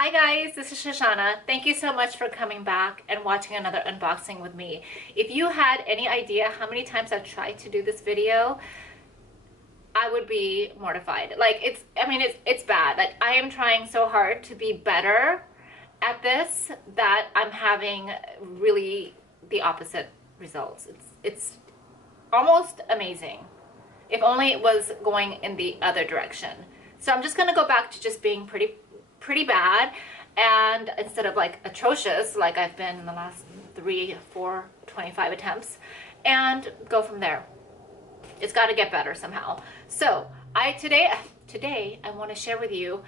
Hi guys, this is Shoshana. Thank you so much for coming back and watching another unboxing with me. If you had any idea how many times I've tried to do this video, I would be mortified. Like it's bad. Like I am trying so hard to be better at this that I'm having really the opposite results. It's almost amazing. If only it was going in the other direction. So I'm just gonna go back to just being pretty bad, and instead of like atrocious like I've been in the last 3, 4, 25 attempts, and go from there. It's got to get better somehow. So today I want to share with you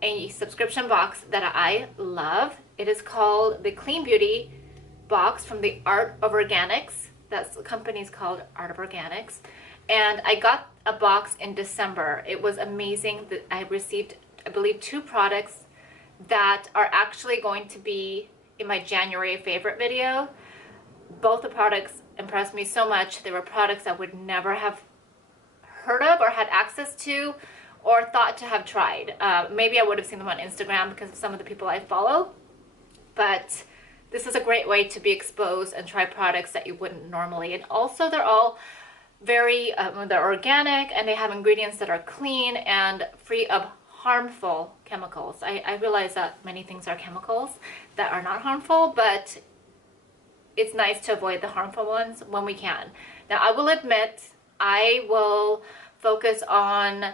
a subscription box that I love. It is called the Clean Beauty box from the Art of Organics. That's the company's called Art of Organics, and I got a box in December. It was amazing that I received, I believe, 2 products that are actually going to be in my January favorite video. Both the products impressed me so much. They were products I would never have heard of or had access to or thought to have tried. Maybe I would have seen them on Instagram because of some of the people I follow, but this is a great way to be exposed and try products that you wouldn't normally. And also they're all very, they're organic, and they have ingredients that are clean and free of harmful chemicals. I realize that many things are chemicals that are not harmful, but it's nice to avoid the harmful ones when we can. Now, I will admit, I will focus on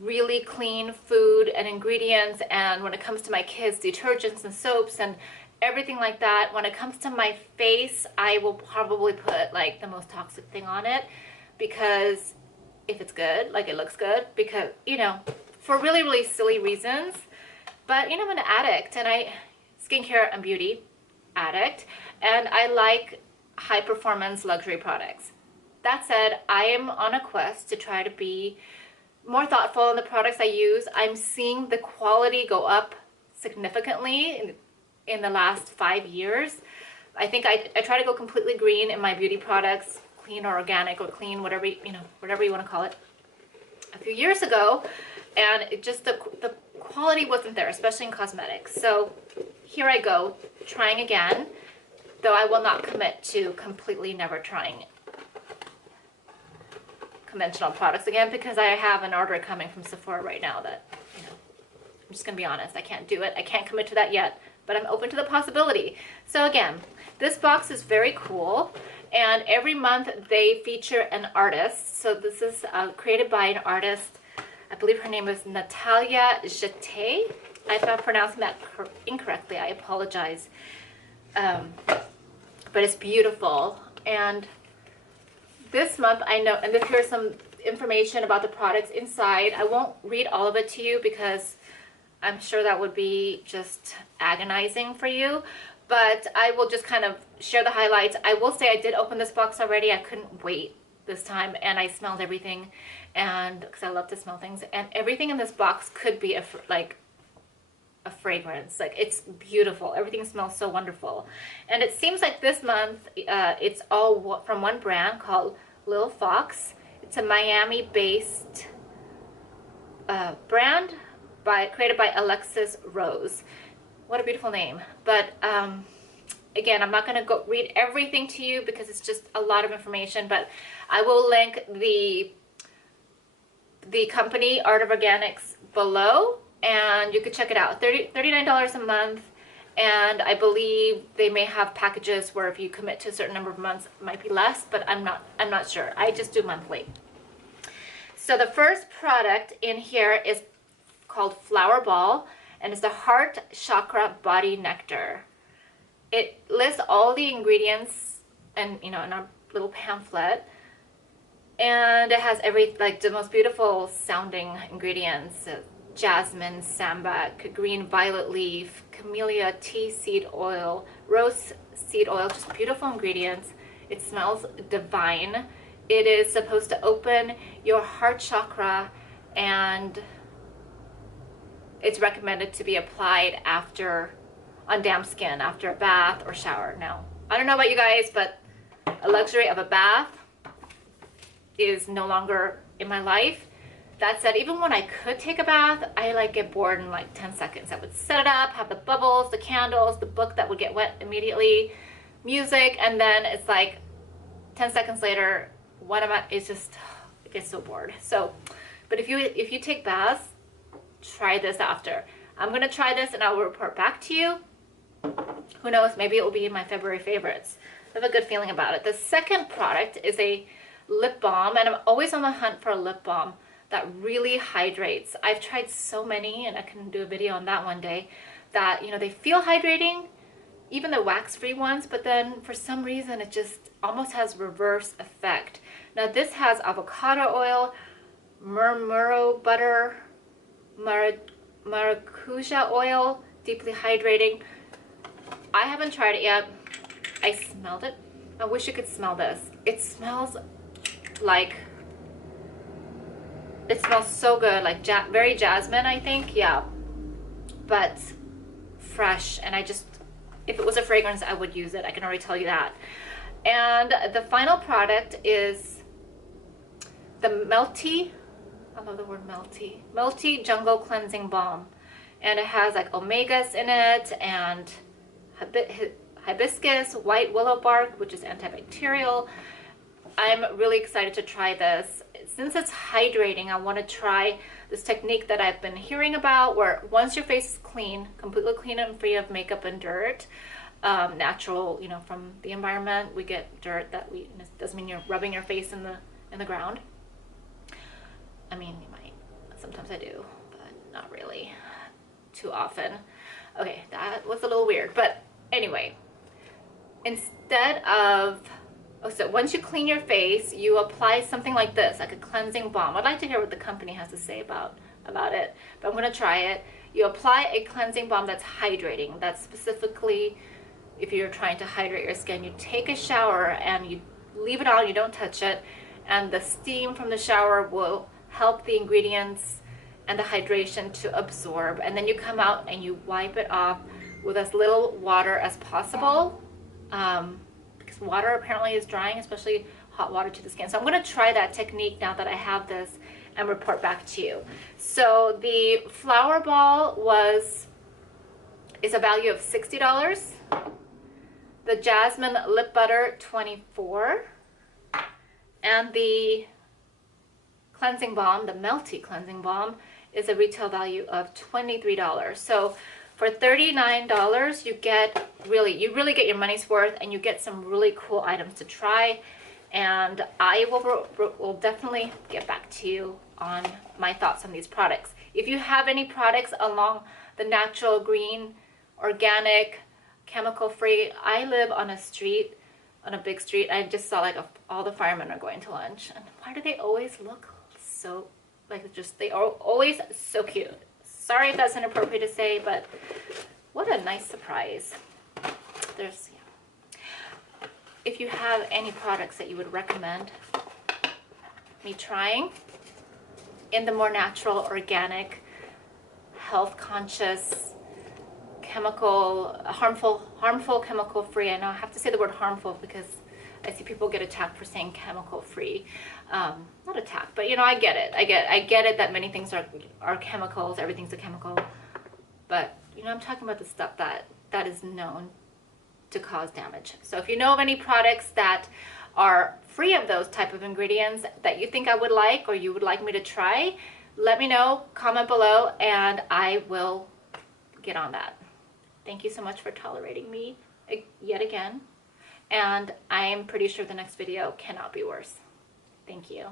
really clean food and ingredients, and when it comes to my kids, detergents and soaps and everything like that. When it comes to my face, I will probably put like the most toxic thing on it, because if it's good, like it looks good, because, you know, for really silly reasons. But you know, I'm an addict, and skincare and beauty addict, and I like high performance luxury products. That said, I am on a quest to try to be more thoughtful in the products I use. I'm seeing the quality go up significantly in the last 5 years. I think I try to go completely green in my beauty products, clean or organic or clean, whatever you want to call it, a few years ago, and it just the quality wasn't there, especially in cosmetics. So here I go, trying again, though I will not commit to completely never trying conventional products again, because I have an order coming from Sephora right now that, you know, I'm just gonna be honest, I can't do it. I can't commit to that yet, but I'm open to the possibility. So again, this box is very cool, and every month they feature an artist. So this is created by an artist, I believe her name is Natalia Jeté. If I'm pronouncing that incorrectly, I apologize. But it's beautiful. And this month, I know, and here's some information about the products inside. I won't read all of it to you because I'm sure that would be just agonizing for you, but I will just kind of share the highlights. I will say I did open this box already. I couldn't wait this time, and I smelled everything, and because I love to smell things, and everything in this box could be a fragrance. Like, it's beautiful. Everything smells so wonderful. And it seems like this month it's all from one brand called Lil Fox. It's a Miami-based brand created by Alexis Rose. What a beautiful name. But again, I'm not going to go read everything to you because it's just a lot of information, but I will link the company Art of Organics below, and you could check it out. $39 a month, and I believe they may have packages where if you commit to a certain number of months, it might be less, but I'm not sure. I just do monthly. So the first product in here is called Flower Ball, and it's the Heart Chakra Body Nectar. It lists all the ingredients, and you know, in our little pamphlet, and it has the most beautiful sounding ingredients: jasmine, sambac, green violet leaf, camellia tea seed oil, rose seed oil. Just beautiful ingredients. It smells divine. It is supposed to open your heart chakra, and it's recommended to be applied on damp skin after a bath or shower. Now, I don't know about you guys, but a luxury of a bath is no longer in my life. that said, even when I could take a bath, I like get bored in like 10 seconds. I would set it up, have the bubbles, the candles, the book that would get wet immediately, music, and then it's like 10 seconds later, it's just, it gets so bored. So, but if you take baths, try this after. I'm gonna try this and I will report back to you. Who knows, maybe it will be in my February favorites. I have a good feeling about it. The second product is a lip balm, and I'm always on the hunt for a lip balm that really hydrates. I've tried so many, and I can do a video on that one day, that, you know, they feel hydrating, even the wax-free ones, but then for some reason it just almost has reverse effect. Now this has avocado oil, murmuro butter, maracuja oil, deeply hydrating. I haven't tried it yet. I smelled it. I wish you could smell this. It smells like, it smells so good, like very jasmine, I think, yeah, but fresh. And I just, if it was a fragrance, I would use it. I can already tell you that. And the final product is the Melty, I love the word Melty, Melty Jungle Cleansing Balm. And it has like omegas in it, and hibiscus, white willow bark, which is antibacterial. I'm really excited to try this. Since it's hydrating, I want to try this technique that I've been hearing about, where once your face is clean, completely clean and free of makeup and dirt, natural, you know, from the environment, we get dirt that doesn't mean you're rubbing your face in the ground. I mean, you might, sometimes I do, but not really too often. Okay, that was a little weird, but anyway, instead of, so once you clean your face, you apply something like this, like a cleansing balm. I'd like to hear what the company has to say about it, but I'm gonna try it. You apply a cleansing balm that's hydrating. That's specifically, if you're trying to hydrate your skin, you take a shower and you leave it on, you don't touch it, and the steam from the shower will help the ingredients and the hydration to absorb. And then you come out and you wipe it off with as little water as possible, because water apparently is drying, especially hot water to the skin. So I'm going to try that technique now that I have this and report back to you. So the flower ball is a value of $60. The jasmine lip butter, $24. And the cleansing balm, the Melty cleansing balm, is a retail value of $23. So for $39, you really get your money's worth, and you get some really cool items to try. And I will definitely get back to you on my thoughts on these products. If you have any products along the natural, green, organic, chemical-free, I live on a street, on a big street. I just saw like all the firemen are going to lunch, and why do they always look so like, they are always so cute. Sorry if that's inappropriate to say, but what a nice surprise. There's, yeah. If you have any products that you would recommend me trying in the more natural, organic, health conscious, harmful chemical free. I know I have to say the word harmful because I see people get attacked for saying chemical free. Not attacked, but you know, I get it. I get it that many things are chemicals, everything's a chemical. But you know, I'm talking about the stuff that is known to cause damage. So if you know of any products that are free of those type of ingredients that you think I would like, or you would like me to try, let me know, comment below, and I will get on that. Thank you so much for tolerating me yet again. And I am pretty sure the next video cannot be worse. Thank you.